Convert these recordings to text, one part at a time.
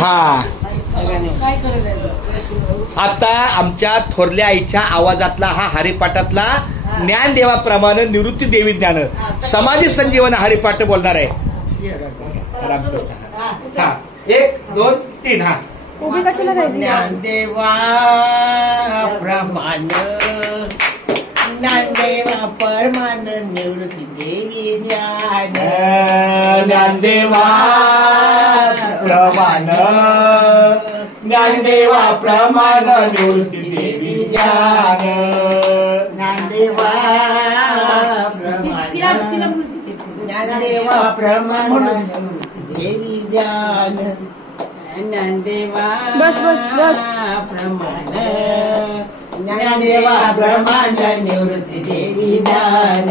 हा आता आमच्या थोरल्या आईच्या आवाजातला हा हरिपाठातला ज्ञानदेवाप्रमाणे निवृत्ती देवी ज्ञान समाधी संजीवन हरिपाठ बोलणार आहे. 1 2 3 हा उभी कशाला राहिली? ज्ञानदेवा प्रमाण ज्ञानदेवा परमान निवृत्ती देवी ज्ञान ज्ञानदेवा प्रमाण ज्ञानदेवा प्रमाण निवृत्ती देवी ज्ञान ज्ञानदेवा प्रमाण ज्ञानदेवा प्रमाण देवी ज्ञान ज्ञानदेवा बस बस बस प्रमाण ज्ञानदेवा प्रमाण निवृत्ती देवी ज्ञान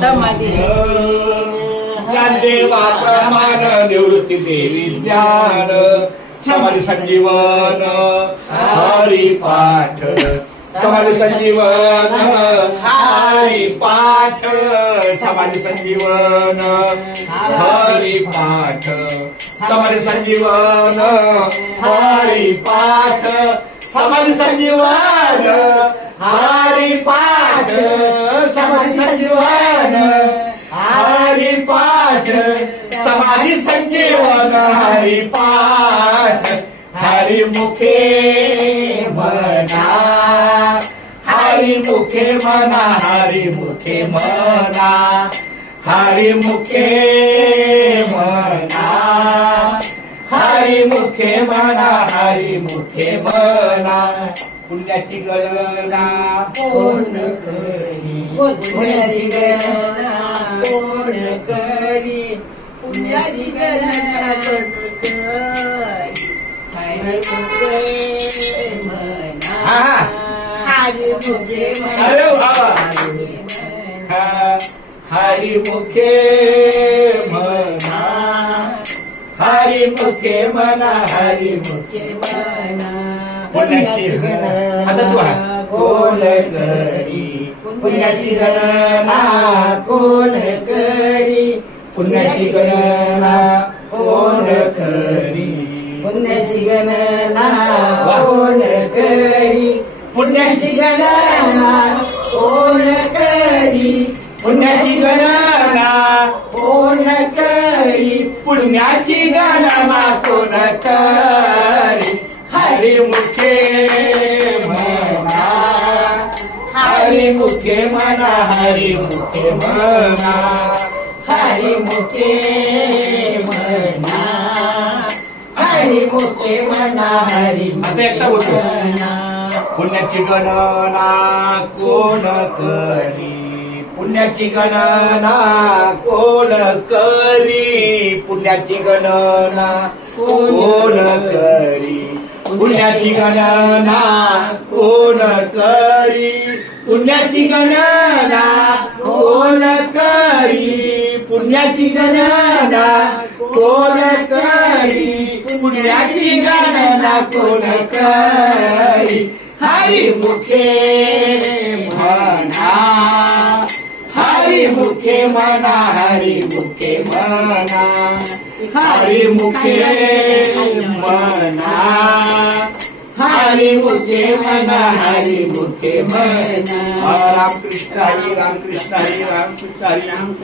समाधी ज्ञानदेवा प्रमाण निवृत्ती देवी ज्ञान समाधी संजीवन हरिपाठ समाधी संजीवन हरिपाठ समाधी संजीवन हरिपाठ समाधी संजीवन हरिपाठ समाधी संजीवन हरिपाठ समाधी संजीवन हरिपाठ समाधी संजीवन हरिपाठ हरिमुखे म्हणा हरिमुखे म्हणा हरिमुखे म्हणा हरिमुखे म्हणा हरिमुखे म्हणा हरिमुखे म्हणा पुण्याची गणना कोण करी पुण्याची गणना कोण करी पुण्याची गणना कोण करी हरिमुखे म्हणा हरिमुखे म्हणा अरे बाबा हरिमुखे म्हणा हरिमुखे म्हणा हरिमुखे म्हणा पुण्याची आता तू कोण करी पुण्याची गणना कोण करी पुण्याची गणना कोण करी पुण्याची गणना कोण करी पुण्याची गणना कोण करी पुण्याची गणना कोण करी पुण्याची गणना कोण करी हरिमुखे म्हणा हरिमुखे म्हणा हरिमुखे म्हणा हरिमुखे म्हणा हरिमुखे म्हणा आता एकटा बोलतो. पुण्याची गणना कोण करी पुण्याची गणना कोण करी पुण्याची गणना कोण करी पुण्याची गणना कोण करी पुण्याची गणना कोण करी पुण्याची गणना कोण करी पुण्याची गणना कोण करी हरिमुखे म्हणा हरिमुखे म्हणा हरिमुखे म्हणा हरिमुखे म्हणा हरिमुखे म्हणा हरिमुखे म्हणा रामकृष्ण हरी रामकृष्ण हरी रामकृष्ण हरी राम